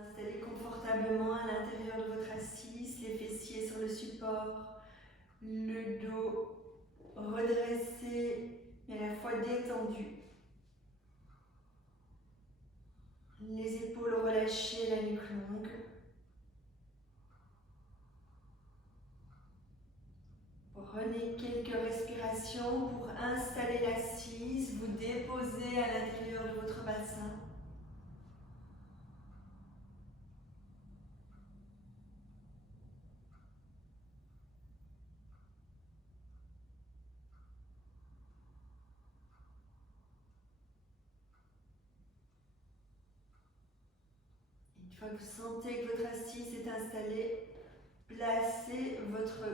Installez confortablement à l'intérieur de votre assise, les fessiers sur le support, le dos redressé et à la fois détendu. Les épaules relâchées, la nuque longue. Prenez quelques respirations pour installer l'assise, vous déposez à l'intérieur de votre bassin. Une fois que vous sentez que votre assise est installée, placez votre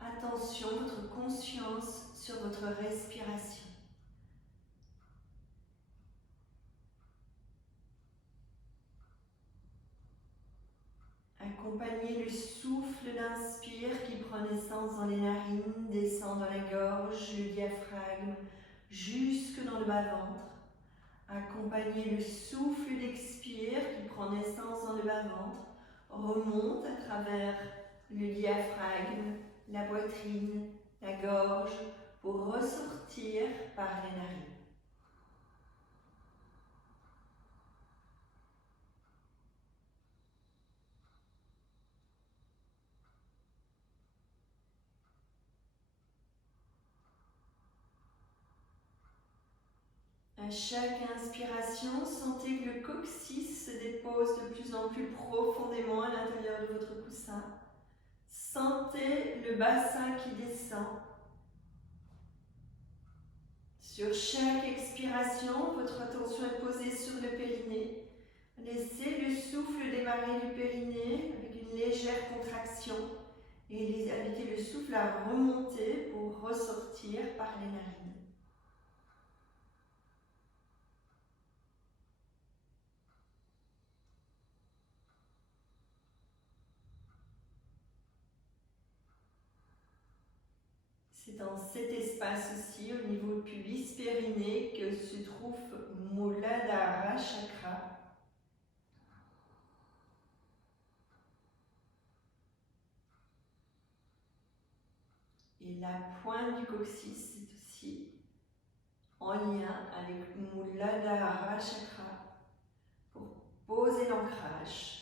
attention, votre conscience sur votre respiration. Accompagnez le souffle d'inspire qui prend naissance dans les narines, descend dans la gorge, le diaphragme, jusque dans le bas-ventre. Accompagnez le souffle d'expire qui prend naissance dans le bas-ventre, remonte à travers le diaphragme, la poitrine, la gorge, pour ressortir par les narines. À chaque inspiration, sentez que le coccyx se dépose de plus en plus profondément à l'intérieur de votre coussin. Sentez le bassin qui descend. Sur chaque expiration, votre attention est posée sur le périnée. Laissez le souffle démarrer du périnée avec une légère contraction et invitez le souffle à remonter pour ressortir par les narines. C'est dans cet espace aussi, au niveau du pubis périnée, que se trouve Muladhara Chakra. Et la pointe du coccyx est aussi en lien avec Muladhara Chakra pour poser l'ancrage.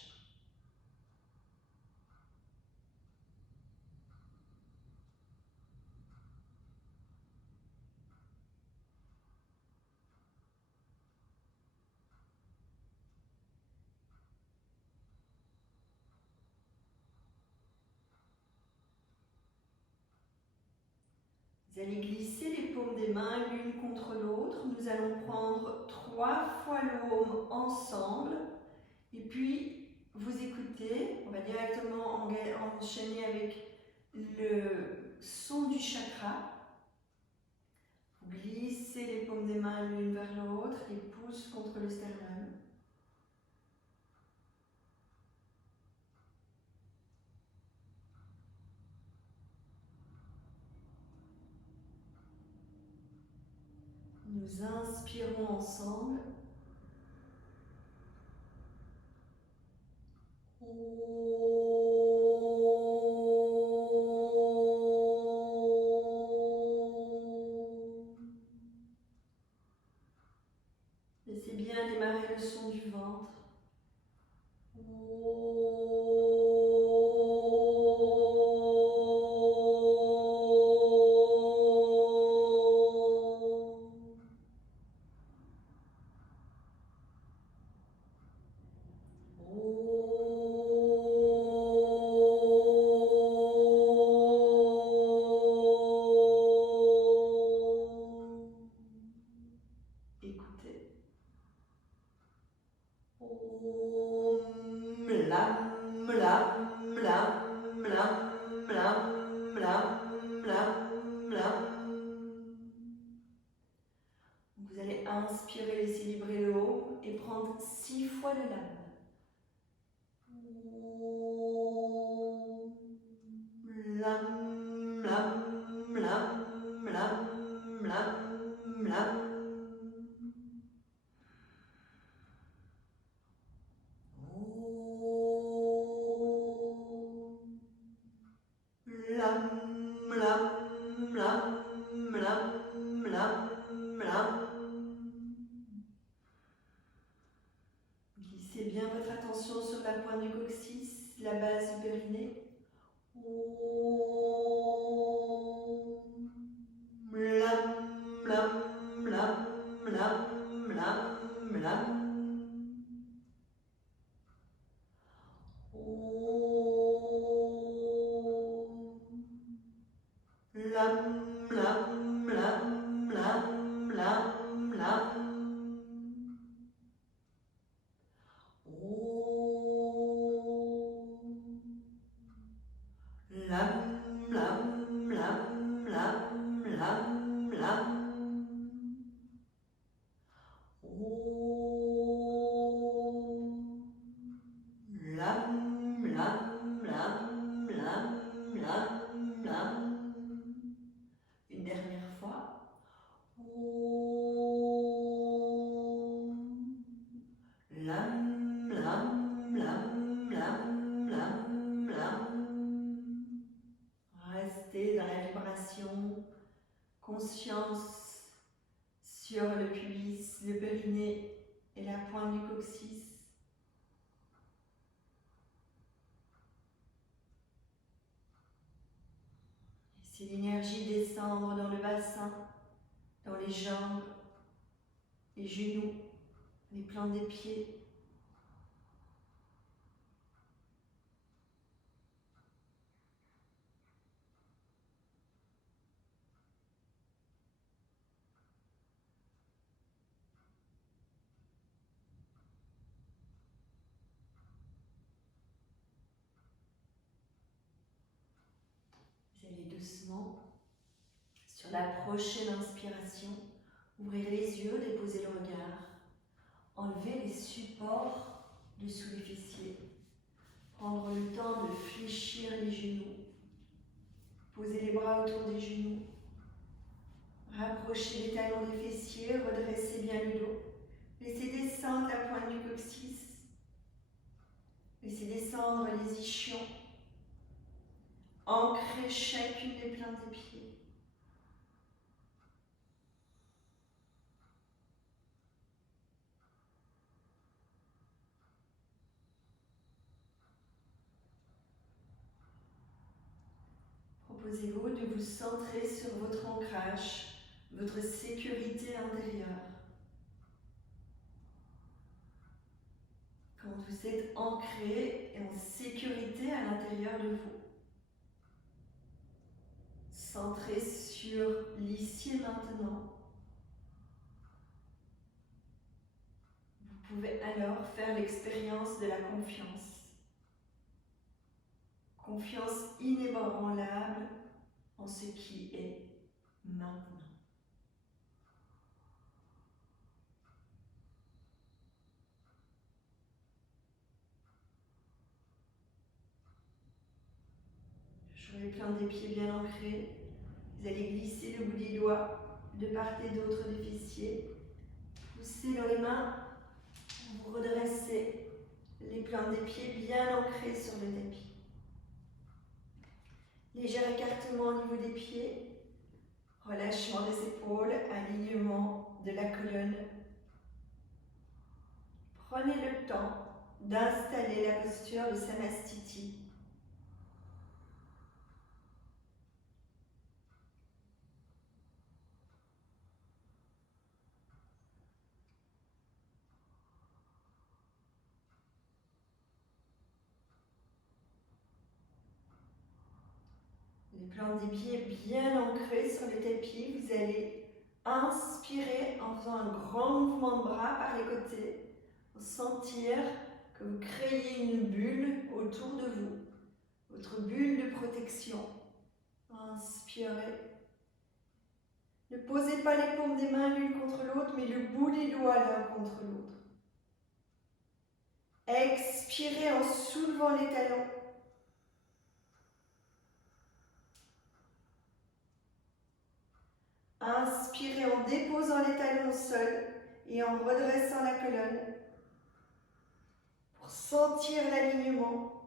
Vous allez glisser les paumes des mains l'une contre l'autre. Nous allons prendre 3 fois le home ensemble. Et puis, vous écoutez. On va directement enchaîner avec le son du chakra. Vous glissez les paumes des mains l'une vers l'autre, les pouces contre le sternum. Nous inspirons ensemble. Laissez bien démarrer le son du ventre. Écoutez. Lam, lam, lam, lam, lam, lam, lam, lam. Vous allez inspirer, laisser vibrer le haut et prendre 6 fois le lam. Lam, lam, lam, lam, lam, lam. bien votre attention sur la pointe du coccyx, la base du périnée. Lam, lam, lam, lam, lam, lam. Lam, lam, lam, lam, lam, lam. Lam, lam, lam, lam, lam, lam. Lam, lam, lam, lam, lam, lam. Une dernière fois. Lam, lam, lam, lam, lam, lam. Restez dans la vibration, conscience sur le pubis, le périnée et la pointe du coccyx. Laissez l'énergie descendre dans le bassin, dans les jambes, les genoux, les plantes des pieds. Vous allez doucement, sur la prochaine inspiration, ouvrir les yeux, déposer le regard, enlever les supports dessous les fessiers, prendre le temps de fléchir les genoux, poser les bras autour des genoux, rapprocher les talons des fessiers, redresser bien le dos, laissez descendre la pointe du coccyx, laissez descendre les ischions, ancrez chacune des plantes des pieds. Proposez-vous de vous centrer sur votre ancrage, votre sécurité intérieure. Quand vous êtes ancré et en sécurité à l'intérieur de vous. Centré sur l'ici et maintenant. Vous pouvez alors faire l'expérience de la confiance. Confiance inébranlable en ce qui est maintenant. Sur les plantes des pieds bien ancrés, vous allez glisser le bout des doigts de part et d'autre des fessiers. Poussez dans les mains, vous redressez les plantes des pieds bien ancrées sur le tapis. Léger écartement au niveau des pieds, relâchement des épaules, alignement de la colonne. Prenez le temps d'installer la posture de Samastiti. Les plantes des pieds bien ancrées sur le tapis, vous allez inspirer en faisant un grand mouvement de bras par les côtés pour sentir que vous créez une bulle autour de vous, votre bulle de protection. Inspirez. Ne posez pas les paumes des mains l'une contre l'autre, mais le bout des doigts l'un contre l'autre. Expirez en soulevant les talons. Inspirez en déposant les talons au sol et en redressant la colonne pour sentir l'alignement.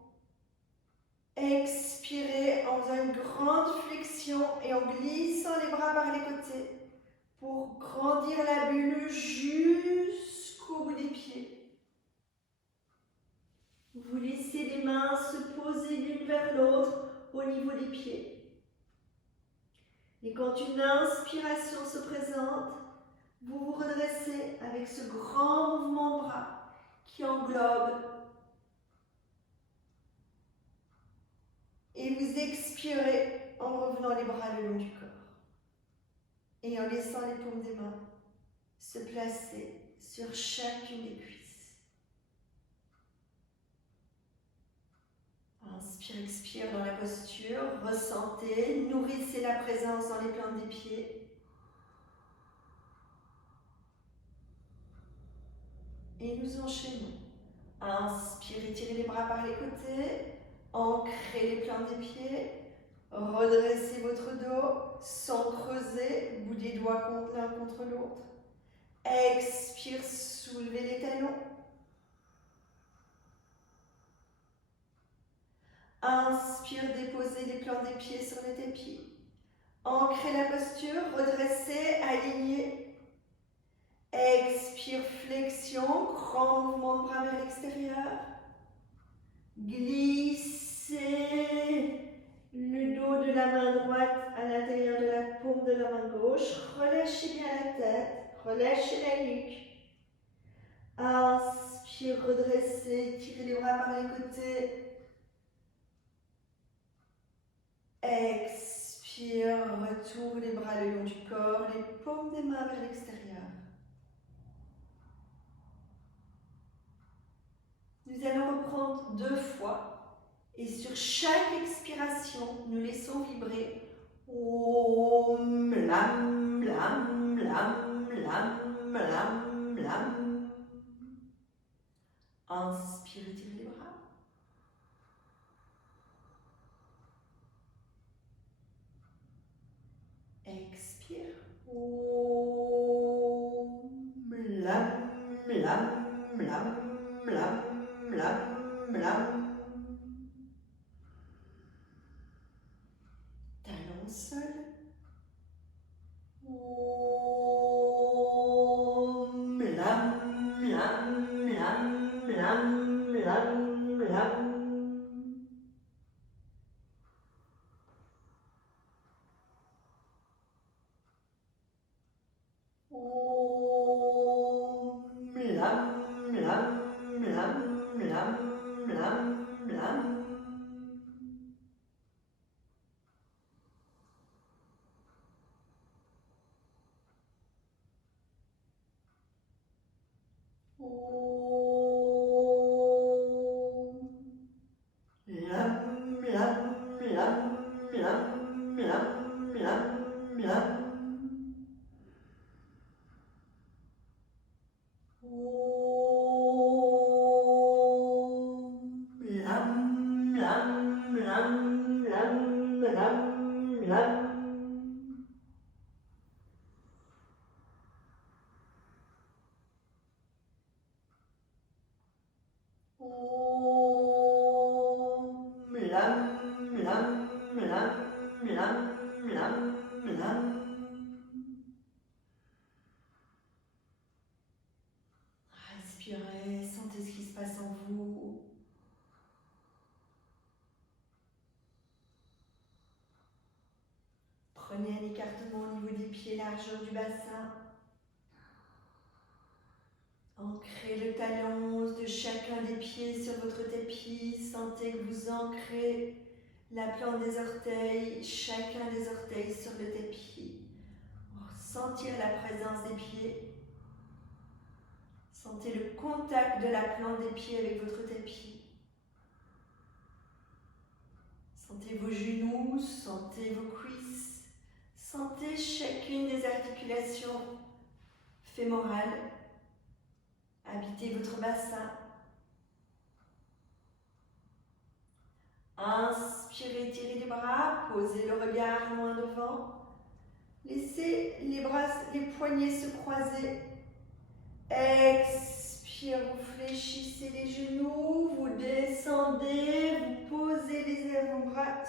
Expirez en faisant une grande flexion et en glissant les bras par les côtés pour grandir la bulle jusqu'au bout des pieds. niveau des pieds. Et quand une inspiration se présente, vous vous redressez avec ce grand mouvement de bras qui englobe. Et vous expirez en revenant les bras le long du corps. Et en laissant les paumes des mains se placer sur chacune des cuisses. Inspire, expire dans la posture, ressentez, nourrissez la présence dans les plantes des pieds. Et nous enchaînons. Inspire, étirez les bras par les côtés, ancrez les plantes des pieds, redressez votre dos sans creuser, bout des doigts contre l'un contre l'autre. Expire, soulevez les talons. Inspire, déposez les plantes des pieds sur le tapis. Ancrez la posture, redressez, alignez. Expire, flexion, grand mouvement de bras vers l'extérieur. Glissez le dos de la main droite à l'intérieur de la paume de la main gauche. Relâchez bien la tête, relâchez la nuque. Inspire, redressez, tirez les bras par les côtés. Expire, retourne les bras le long du corps, les paumes des mains vers l'extérieur. Nous allons reprendre 2 fois et sur chaque expiration, nous laissons vibrer Om Lam Lam Lam Lam Lam Lam. Inspire, étirez les bras. Expire. Om Lam Lam Lam Lam Lam Lam. Talon seul. Om Lam Lam Lam Lam Lam Lam. Om Lam Lam Lam Lam Lam Lam. Respirez, sentez ce qui se passe en vous. Prenez un écartement au niveau des pieds, largeur du bassin. Ancrez le talon de chacun des pieds sur votre tapis. Sentez que vous ancrez la plante des orteils, chacun des orteils sur le tapis. Sentir la présence des pieds. Sentez le contact de la plante des pieds avec votre tapis. Sentez vos genoux, sentez vos cuisses. Sentez chacune des articulations fémorales. Habitez votre bassin. Inspirez, tirez les bras, posez le regard loin devant. Laissez les bras, les poignets se croiser. Expire, vous fléchissez les genoux, vous descendez, vous posez les avant-bras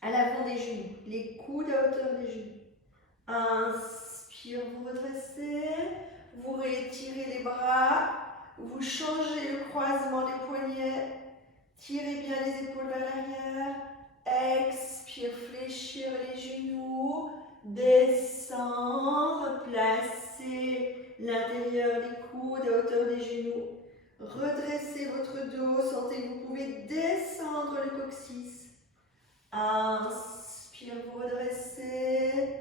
à l'avant des genoux, les coudes à hauteur des genoux. Inspire, vous redressez, vous rétirez les bras, vous changez le croisement des poignets, tirez bien les épaules. épaules vers l'arrière. Expire, fléchir les genoux. Descendre, placer l'intérieur des coudes à hauteur des genoux. Redressez votre dos, sentez que vous pouvez descendre le coccyx. Inspire, vous redressez.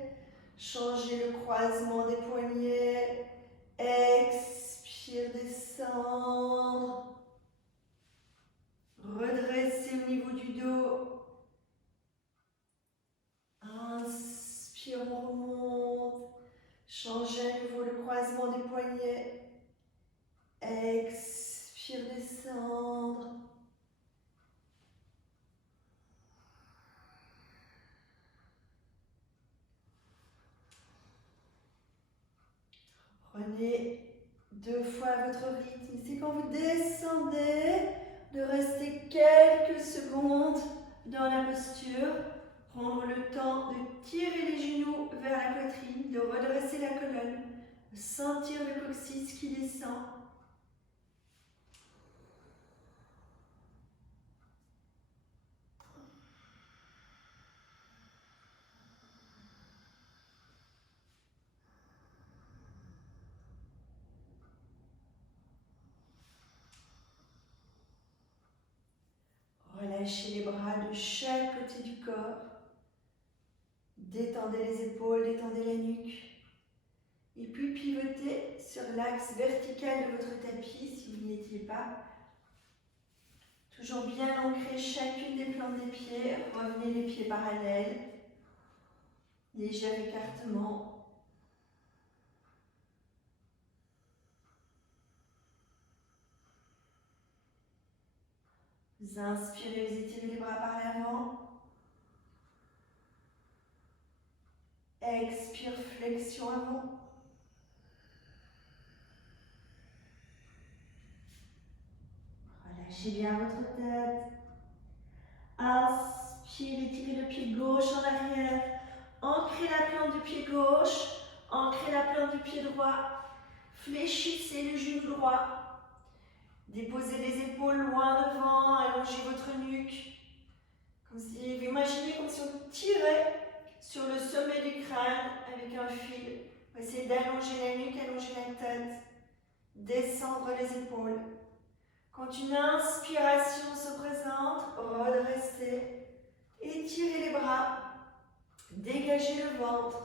Changez le croisement des poignets. Expire, descendre. Redressez au niveau du dos. Inspire, on remonte. Changez à nouveau le croisement des poignets. Expire, descendre. Prenez 2 fois votre rythme. C'est quand vous descendez de rester quelques secondes dans la posture. Prendre le temps de tirer les genoux vers la poitrine, de redresser la colonne, de sentir le coccyx qui descend. Relâchez les bras de chaque côté du corps. Détendez les épaules, détendez la nuque. Et puis pivotez sur l'axe vertical de votre tapis si vous n'y étiez pas. Toujours bien ancré chacune des plantes des pieds. Revenez les pieds parallèles. Léger écartement. Vous inspirez, vous étirez les bras par l'avant. Expire, flexion avant. Relâchez bien votre tête. Inspire, étirez le pied gauche en arrière. Ancrez la plante du pied gauche. Ancrez la plante du pied droit. Fléchissez le genou droit. Déposez les épaules loin devant. Allongez votre nuque. Comme si, vous imaginez comme si on tirait sur le sommet du crâne avec un fil. Essayez d'allonger la nuque, allonger la tête. Descendre les épaules. Quand une inspiration se présente, redressez. Étirez les bras. Dégagez le ventre.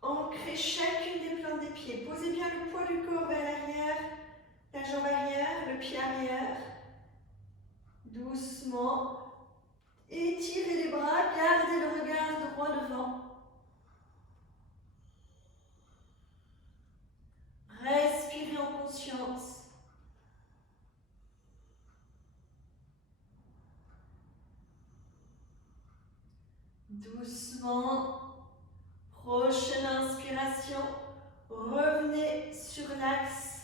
Ancrez chacune des plantes des pieds. Posez bien le poids du corps vers l'arrière. La jambe arrière, le pied arrière. Doucement. Étirez les bras. Gardez le regard droit devant. Respirez en conscience. Doucement. Prochaine inspiration. Revenez sur l'axe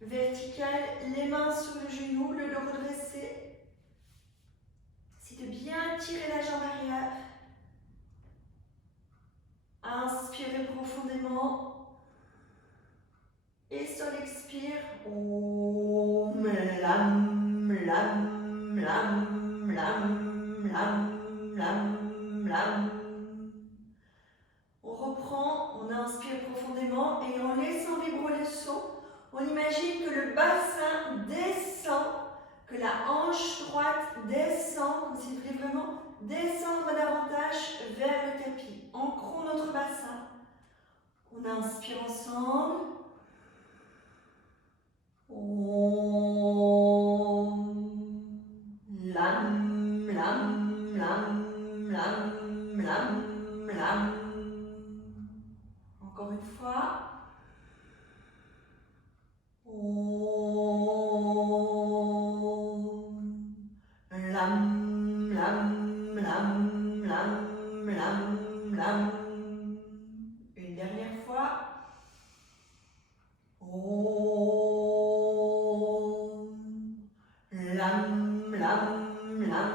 vertical. Les mains sur le genou, le dos redressé. C'est de bien tirer la jambe arrière. Inspirez profondément. Et sur l'expire, Om Lam Lam Lam Lam Lam Lam Lam. On reprend, on inspire profondément et en laissant vibrer le son, on imagine que le bassin descend, que la hanche droite descend, comme si vous voulez vraiment descendre davantage vers le tapis. Ancrons notre bassin. On inspire ensemble. Om Lam Lam Lam Lam Lam Lam. Encore une fois. Om Lam Lam Lam Lam Lam Lam. Une dernière fois. Om Lam Lam Lam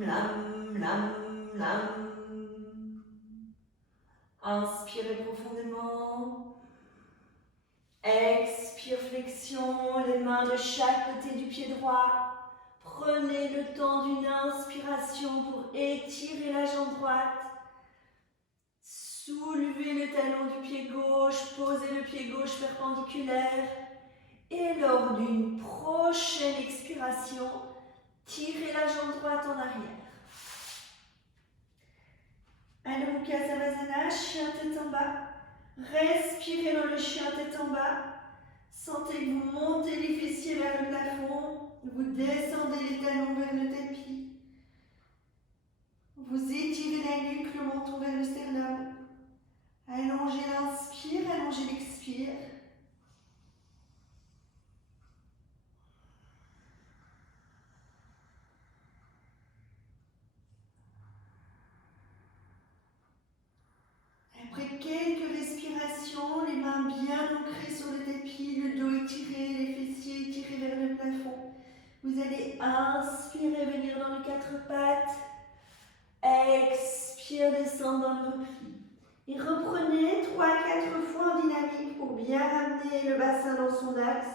Lam Lam Lam. Inspirez profondément. Expire, flexion, les mains de chaque côté du pied droit. Prenez le temps d'une inspiration pour étirer la jambe droite. Soulevez le talon du pied gauche, posez le pied gauche perpendiculaire. Et lors d'une prochaine expiration, tirez la jambe droite en arrière. Adho Mukha Savasana, chien tête en bas. Respirez dans le chien tête en bas. Sentez que vous montez les fessiers vers le plafond. Vous descendez les talons vers le tapis. Vous étirez la nuque, le menton vers le sternum. Allongez l'inspire, allongez l'expire. Après quelques respirations, les mains bien ancrées sur le tapis, le dos étiré, les fessiers étirés vers le plafond. Vous allez inspirer, venir dans les quatre pattes. Expire, descendre dans le repli. Et reprenez 3 à 4 fois en dynamique pour bien ramener le bassin dans son axe.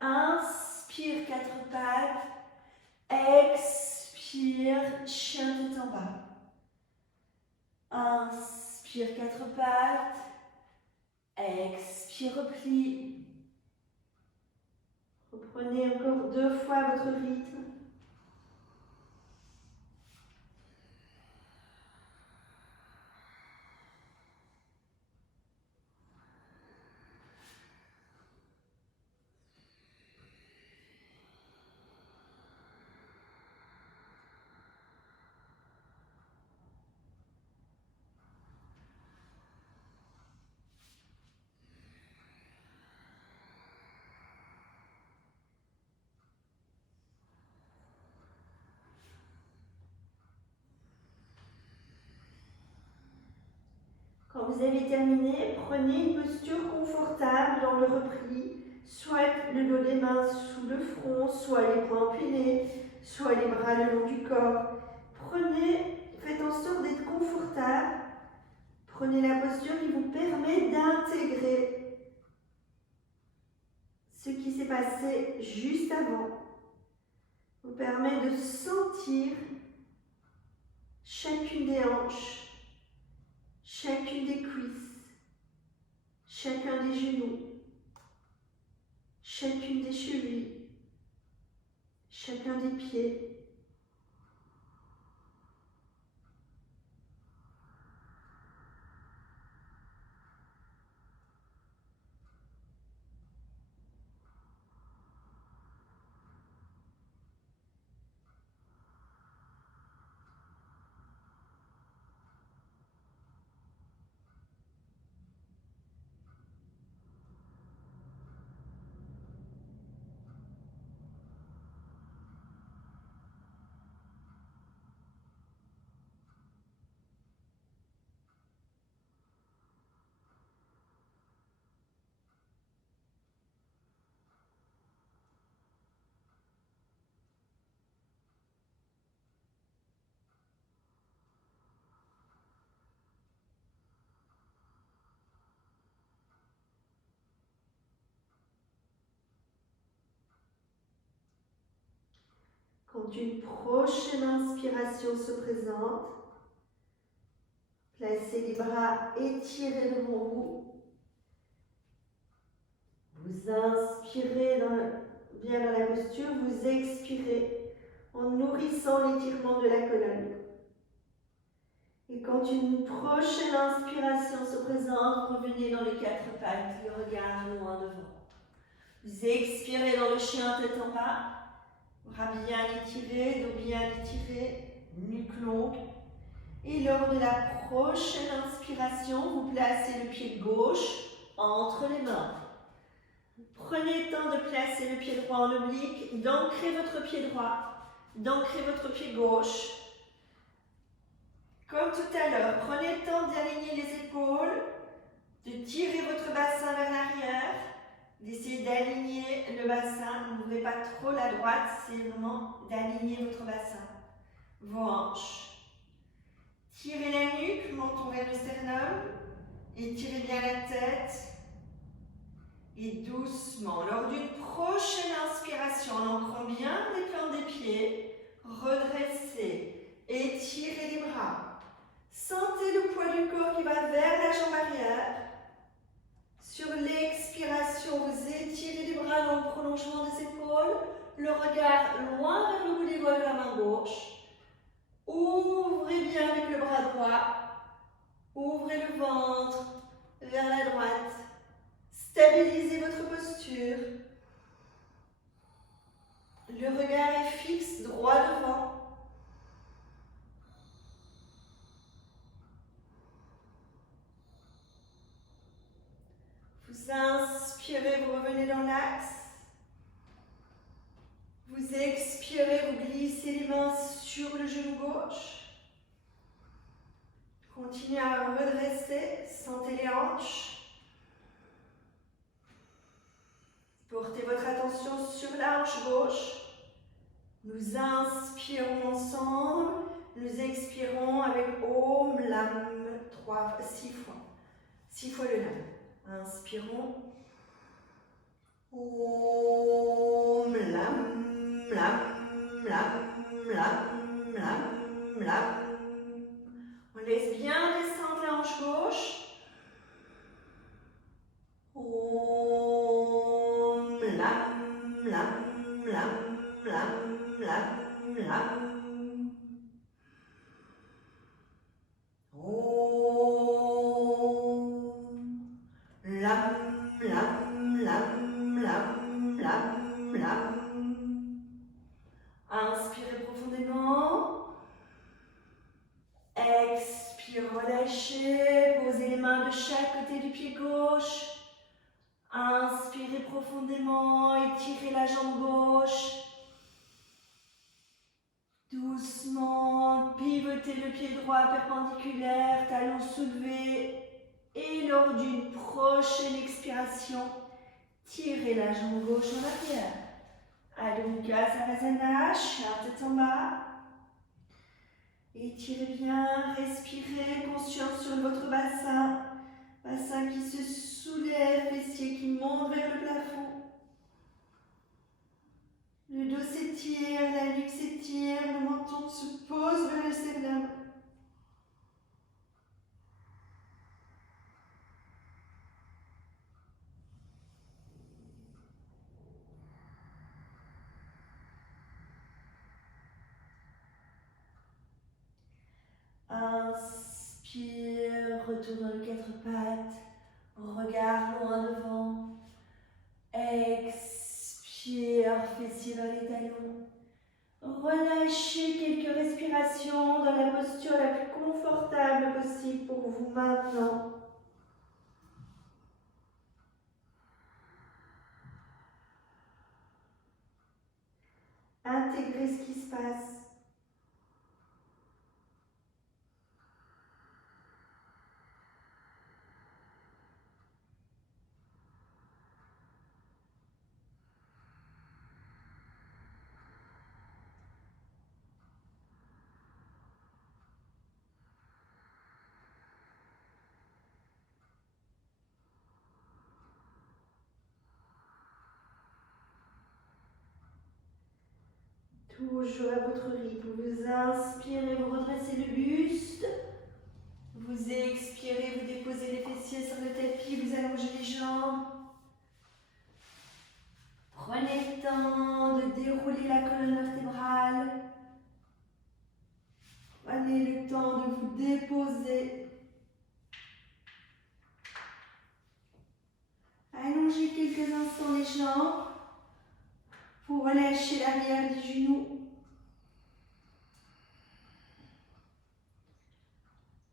Inspire, 4 pattes. Expire, chien tête en bas. Inspire, 4 pattes. Expire, repli. Reprenez encore 2 fois votre rythme. Quand vous avez terminé, prenez une posture confortable dans le repli, soit le dos des mains sous le front, soit les poings empilés, soit les bras le long du corps. Faites en sorte d'être confortable. Prenez la posture qui vous permet d'intégrer ce qui s'est passé juste avant. Vous permet de sentir chacune des hanches, chacune des cuisses, chacun des genoux, chacune des chevilles, chacun des pieds. Quand une prochaine inspiration se présente, placez les bras étirés devant vous. Vous inspirez bien dans la posture, vous expirez en nourrissant l'étirement de la colonne. Et quand une prochaine inspiration se présente, revenez dans les 4 pattes, le regard loin devant. Vous expirez dans le chien tête en bas. Bras bien étirés, dos bien étiré, nuque longue. Et lors de la prochaine inspiration, vous placez le pied gauche entre les mains. Prenez le temps de placer le pied droit en oblique, d'ancrer votre pied droit, d'ancrer votre pied gauche. Comme tout à l'heure, prenez le temps d'aligner les épaules, de tirer votre bassin vers l'arrière, d'essayer d'aligner le bassin, n'ouvrez pas trop la droite, c'est vraiment d'aligner votre bassin, vos hanches. Tirez la nuque, menton vers le sternum, étirez bien la tête. Et doucement, lors d'une prochaine inspiration, en ancrant bien les plantes des pieds, redressez, étirez les bras. Sentez le poids du corps qui va vers la jambe arrière. Sur l'expiration, vous étirez les bras dans le prolongement des épaules, le regard loin vers le bout des doigts de la main gauche. Ouvrez bien avec le bras droit. Ouvrez le ventre vers la droite. Stabilisez votre posture. Le regard est fixe, droit devant. Vous inspirez, vous revenez dans l'axe. Vous expirez, vous glissez les mains sur le genou gauche. Continuez à redresser, sentez les hanches. Portez votre attention sur la hanche gauche. Nous inspirons ensemble, nous expirons avec Om Lam 6 fois. 6 fois le Lam. Inspirons. Om Lam Lam Lam Lam Lam Lam. On laisse bien descendre la hanche gauche. Om Lam Lam Lam Lam Lam Lam. Om Lam Lam Lam Lam Lam Lam. Inspirez profondément. Expire, relâchez. Posez les mains de chaque côté du pied gauche. Inspirez profondément, étirez la jambe gauche. Doucement, pivotez le pied droit perpendiculaire, talon soulevé. Et lors d'une prochaine expiration, tirez la jambe gauche en arrière. Adho Mukha Savasana, charte tête en bas. Étirez bien, respirez, conscience sur votre bassin. Bassin qui se soulève, fessiers qui montent vers le plafond. Le dos s'étire, la nuque s'étire, le menton se pose vers le sternum. Inspire, retour dans les 4 pattes, regard loin devant. Expire, fessiers vers les talons. Relâchez quelques respirations dans la posture la plus confortable possible pour vous maintenant. Intégrez ce qui se passe. Toujours à votre rythme, vous inspirez, vous redressez le buste. Vous expirez, vous déposez les fessiers sur le tapis, vous allongez les jambes. Prenez le temps de dérouler la colonne vertébrale. Prenez le temps de vous déposer. Allongez quelques instants les jambes pour relâcher l'arrière du genou.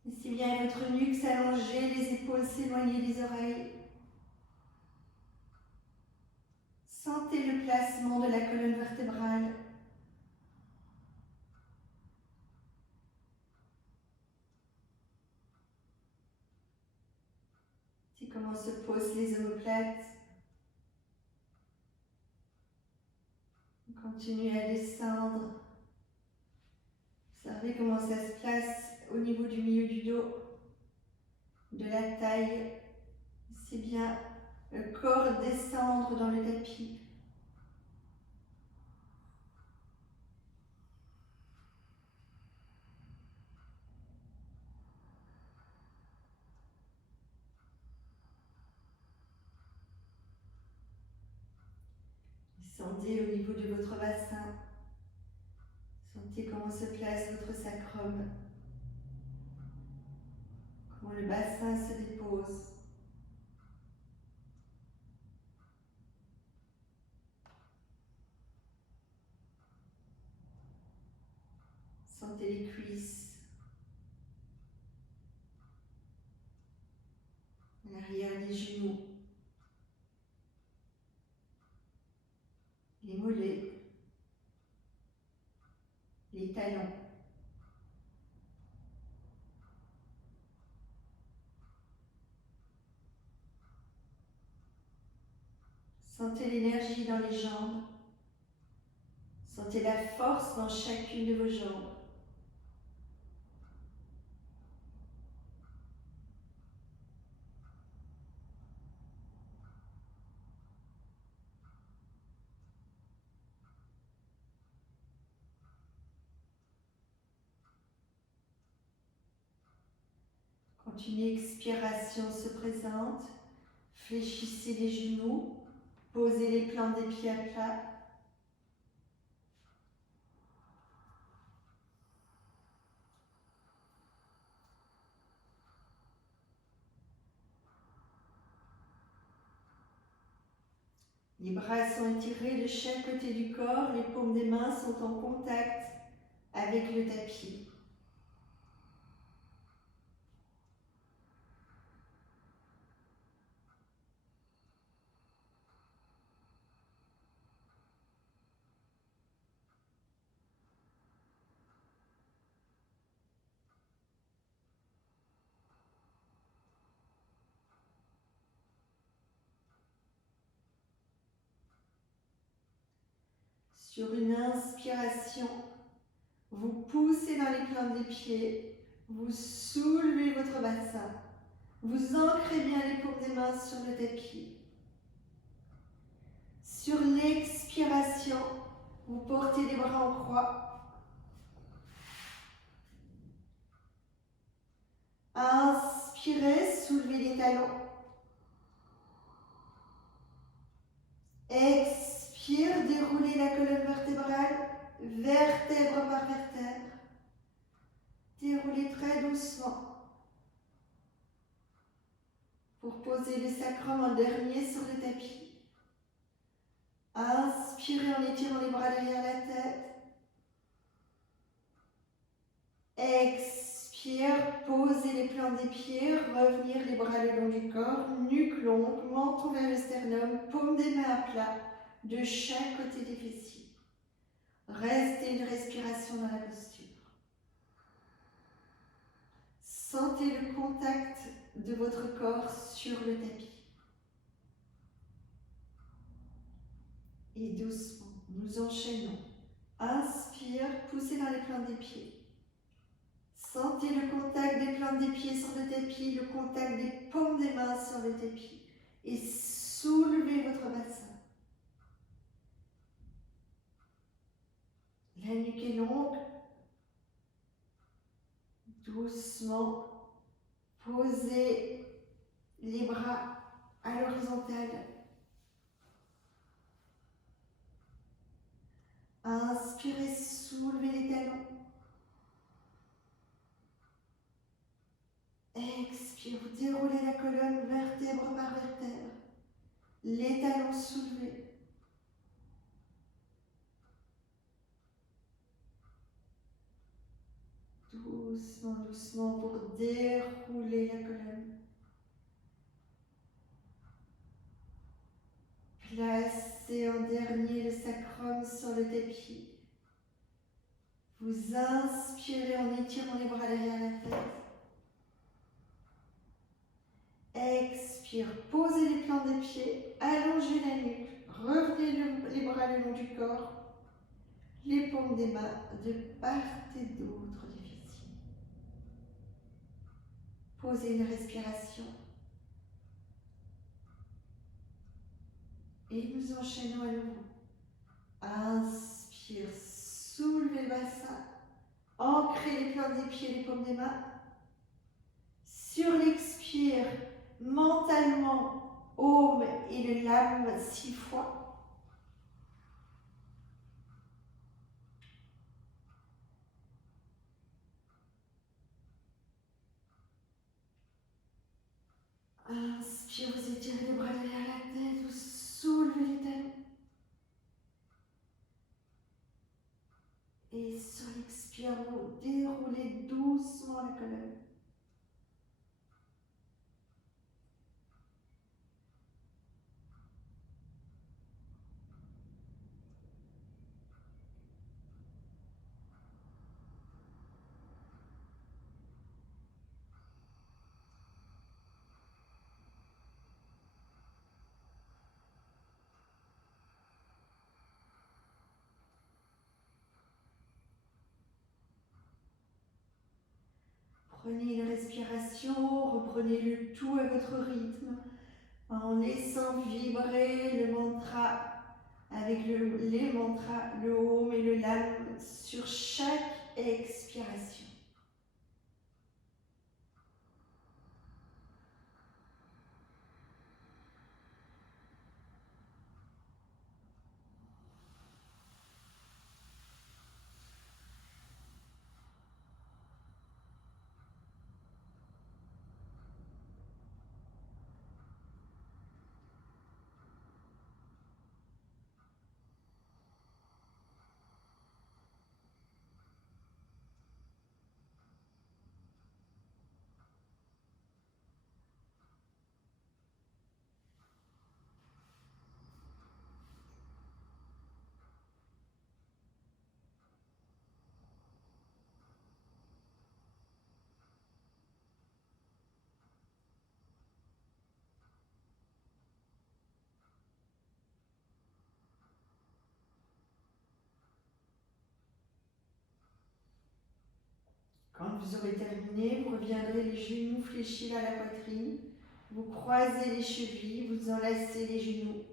Laissez bien votre nuque s'allonger, les épaules s'éloigner des oreilles. Sentez le placement de la colonne vertébrale. C'est comment se posent les omoplates. Continuez à descendre. Observez comment ça se place au niveau du milieu du dos, de la taille. C'est bien le corps descendre dans le tapis. Sentez au niveau de votre bassin. Sentez comment se place votre sacrum. Comment le bassin se dépose. Sentez les cuisses. L'arrière des genoux. Les mollets. Les talons. Sentez l'énergie dans les jambes. Sentez la force dans chacune de vos jambes. Quand une expiration se présente, fléchissez les genoux, posez les plantes des pieds à plat. Les bras sont étirés de chaque côté du corps, les paumes des mains sont en contact avec le tapis. Sur une inspiration, vous poussez dans les plantes des pieds, vous soulevez votre bassin, vous ancrez bien les paumes des mains sur le tapis. Sur l'expiration, vous portez les bras en croix. Inspirez, soulevez les talons. Expire, déroulez la colonne vertébrale, vertèbre par vertèbre. Déroulez très doucement pour poser le sacrum en dernier sur le tapis. Inspirez en étirant les bras derrière la tête. Expire, posez les plantes des pieds, revenir les bras le long du corps, nuque longue, menton vers le sternum, paume des mains à plat de chaque côté des fessiers. Restez une respiration dans la posture. Sentez le contact de votre corps sur le tapis. Et doucement, nous enchaînons. Inspire, poussez dans les plantes des pieds. Sentez le contact des plantes des pieds sur le tapis, le contact des paumes des mains sur le tapis. Et soulevez votre bassin. La nuque est longue. Doucement, posez les bras à l'horizontale. Inspirez, soulevez les talons. Expire, vous déroulez la colonne vertèbre par vertèbre. Les talons soulevés. Doucement, doucement pour dérouler la colonne. Placez en dernier le sacrum sur le tapis. Vous inspirez en étirant les bras derrière la tête. Expire, posez les plantes des pieds, allongez la nuque, revenez les bras le long du corps, les paumes des mains de part et d'autre du fessier. Posez une respiration. Et nous enchaînons à nouveau. Inspire, soulevez le bassin. Ancrez les plantes des pieds, les paumes des mains. Sur l'expire, mentalement, Om et le Lam 6 fois. Inspire, vous étirez les bras derrière la tête, vous soulevez les talons. Et sur l'expire, vous déroulez doucement la colonne. Prenez une respiration, reprenez le tout à votre rythme, en laissant vibrer le mantra avec les mantras, le Om et le Lam sur chaque expiration. Quand vous aurez terminé, vous reviendrez les genoux fléchis vers la poitrine. Vous croisez les chevilles, vous enlacez les genoux.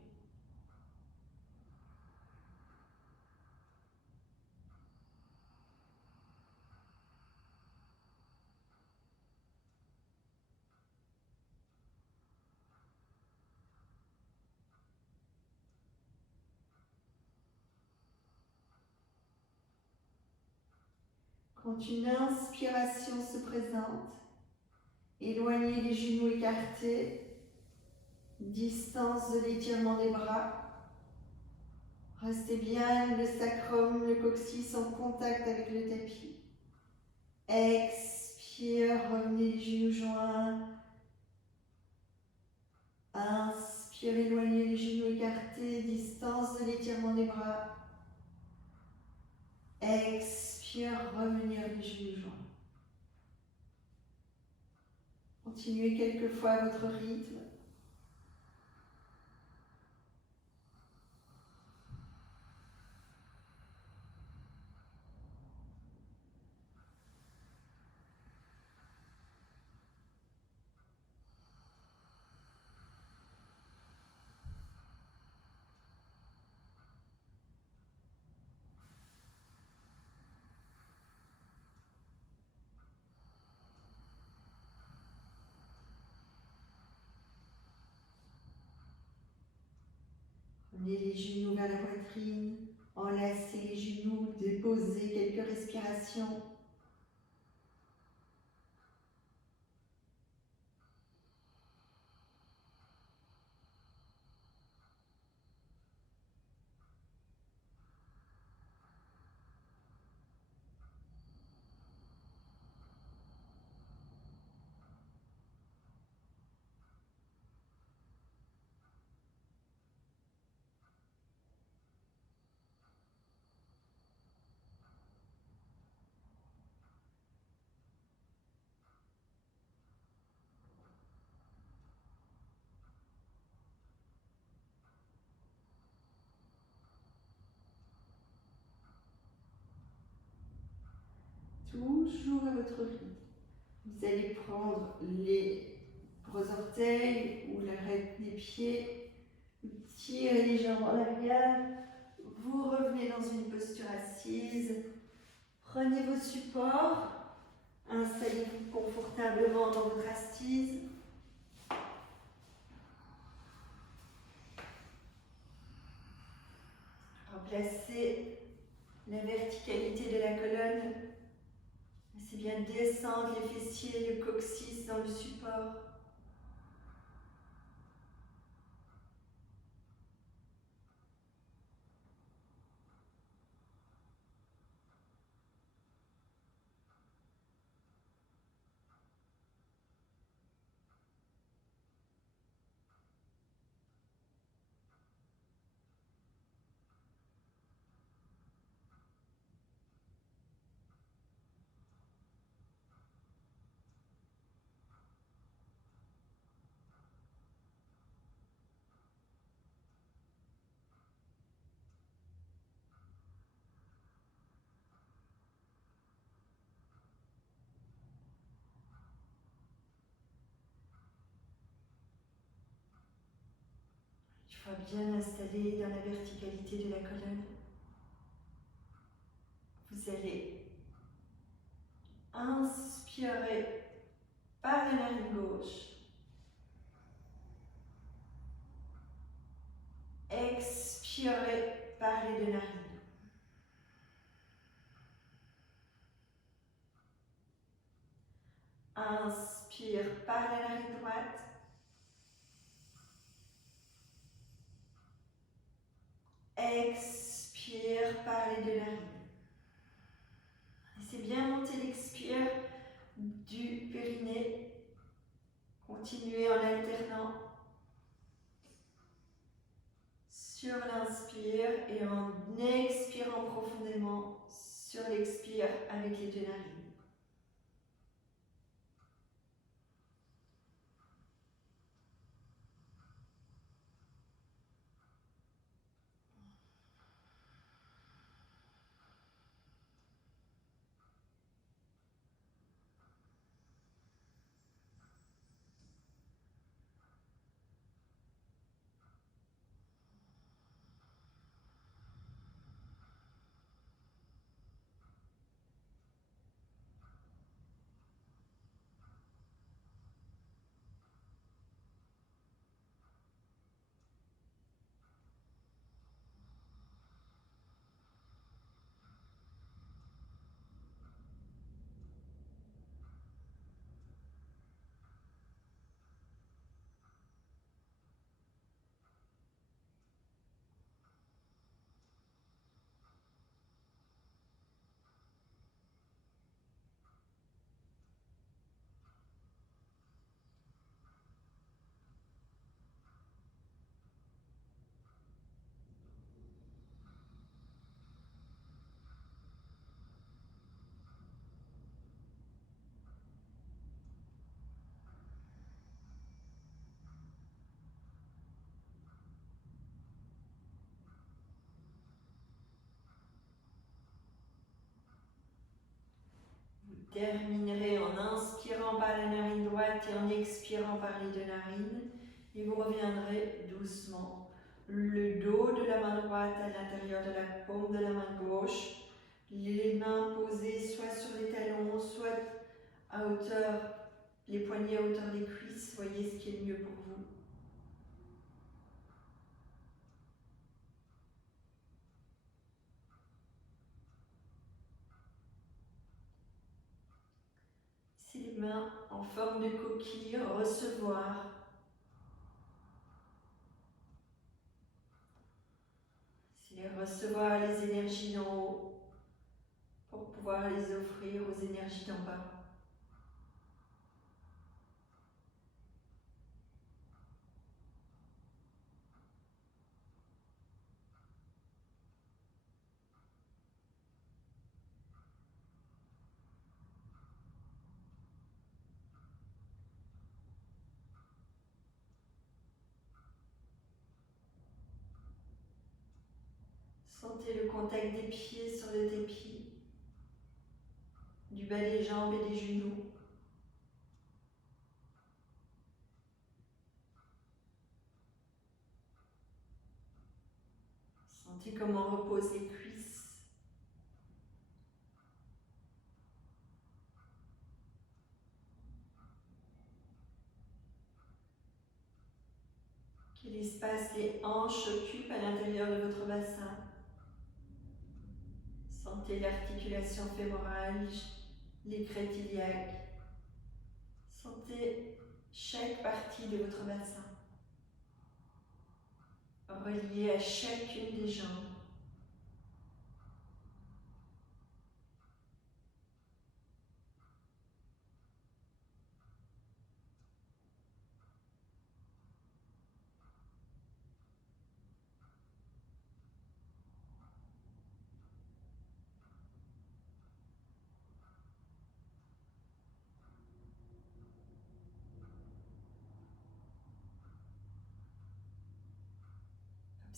Quand une inspiration se présente, éloignez les genoux écartés, distance de l'étirement des bras. Restez bien le sacrum, le coccyx en contact avec le tapis. Expire, revenez les genoux joints. Inspire, éloignez les genoux écartés, distance de l'étirement des bras. Expire, revenir les genoux joints. Continuez quelques fois à votre rythme. Prenez les genoux vers la poitrine, enlacez les genoux, déposez quelques respirations. Toujours à votre rythme. Vous allez prendre les gros orteils ou l'arête des pieds, Tirez les jambes en arrière. Vous revenez dans une posture assise. Prenez vos supports. Installez-vous confortablement dans votre assise. Remplacez la verticalité de la colonne. C'est bien descendre les fessiers, le coccyx dans le support. Une fois bien installé dans la verticalité de la colonne, vous allez inspirer par la narine gauche. Expirez par les deux narines. Inspire par la narine droite. Expire par les deux narines. Laissez bien monter l'expire du périnée. Continuez en alternant sur l'inspire et en expirant profondément sur l'expire avec les deux narines. Terminerez en inspirant par la narine droite et en expirant par les deux narines. Et vous reviendrez doucement. Le dos de la main droite à l'intérieur de la paume de la main gauche. Les mains posées soit sur les talons, soit à hauteur, les poignets à hauteur des cuisses. Voyez ce qui est le mieux pour vous. Si les mains en forme de coquille, recevoir. C'est recevoir les énergies d'en haut pour pouvoir les offrir aux énergies d'en bas. Sentez le contact des pieds sur le tapis, du bas des jambes et des genoux. Sentez comment reposent les cuisses. Quel espace les hanches occupent à l'intérieur de votre bassin. Sentez l'articulation fémorale, les crêtes iliaques. Sentez chaque partie de votre bassin reliée à chacune des jambes.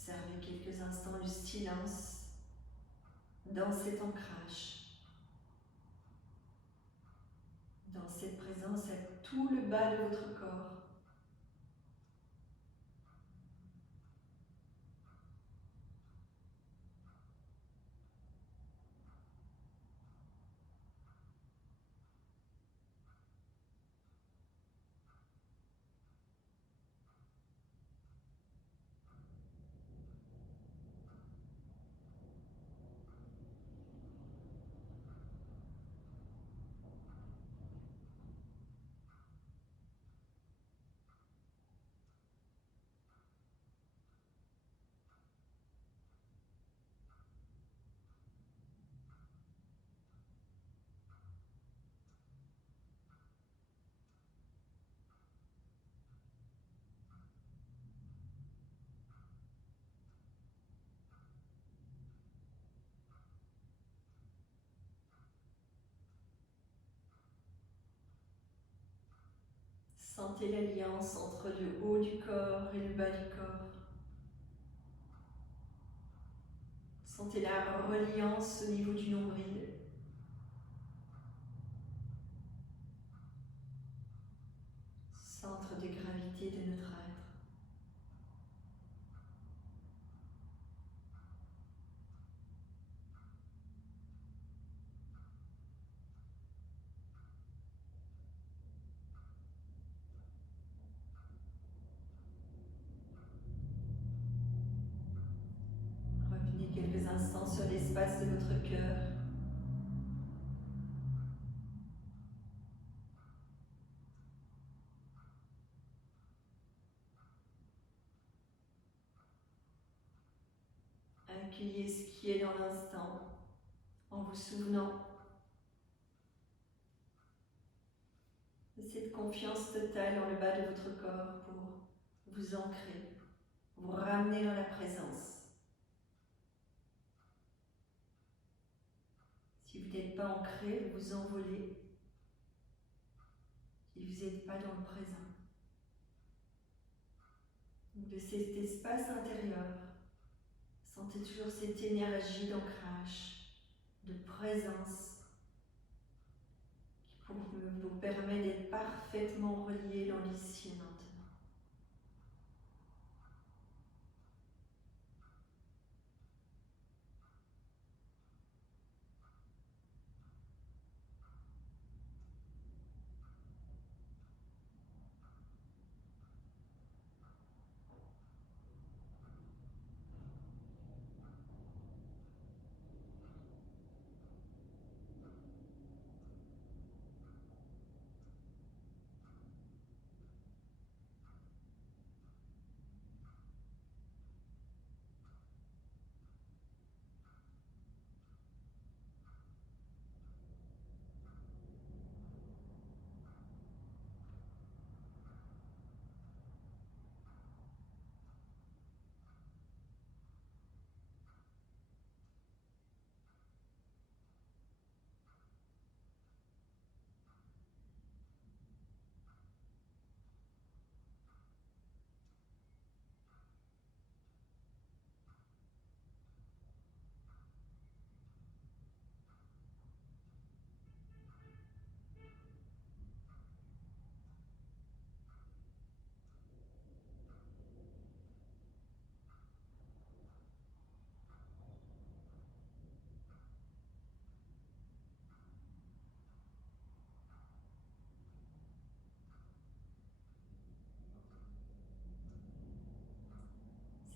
Observez quelques instants le silence dans cet ancrage, dans cette présence à tout le bas de votre corps. Sentez l'alliance entre le haut du corps et le bas du corps. Sentez la reliance au niveau du nombril. Centre de gravité de notre être. Revenez quelques instants sur l'espace de votre cœur. Accueillez ce qui est dans l'instant en vous souvenant de cette confiance totale dans le bas de votre corps pour vous ancrer, vous ramener dans la présence. Si vous n'êtes pas ancré, vous vous envolez et vous n'êtes pas dans le présent. Donc de cet espace intérieur, sentez toujours cette énergie d'ancrage, de présence qui vous permet d'être parfaitement relié dans l'ici et maintenant.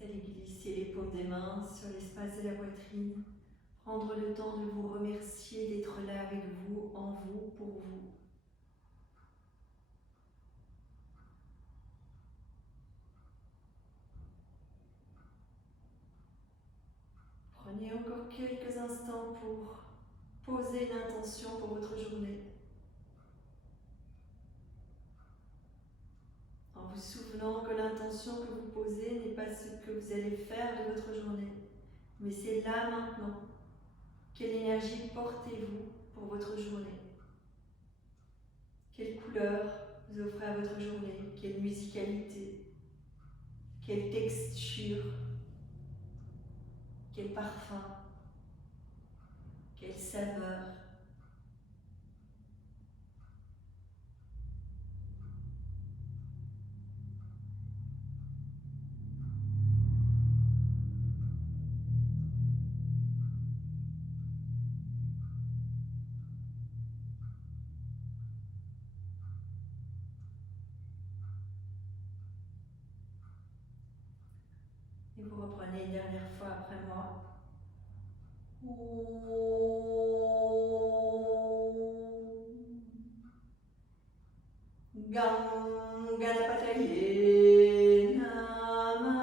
Allez glisser les paumes des mains sur l'espace de la poitrine. Prendre le temps de vous remercier d'être là avec vous, en vous, pour vous. Prenez encore quelques instants pour poser une intention pour votre journée. En vous souvenant que l'intention que vous posez n'est pas ce que vous allez faire de votre journée, mais c'est là maintenant. Quelle énergie portez-vous pour votre journée? Quelle couleur vous offrez à votre journée? Quelle musicalité? Quelle texture? Quel parfum? Quelle saveur? Et vous reprenez une dernière fois après moi. Ganapataye Namaha.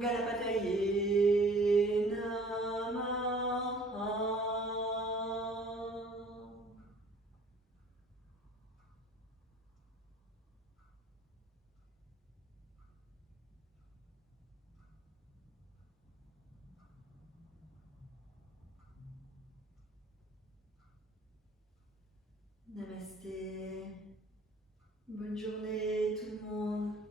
Ganapataye Namaha. Namasté. Bonne journée tout le monde.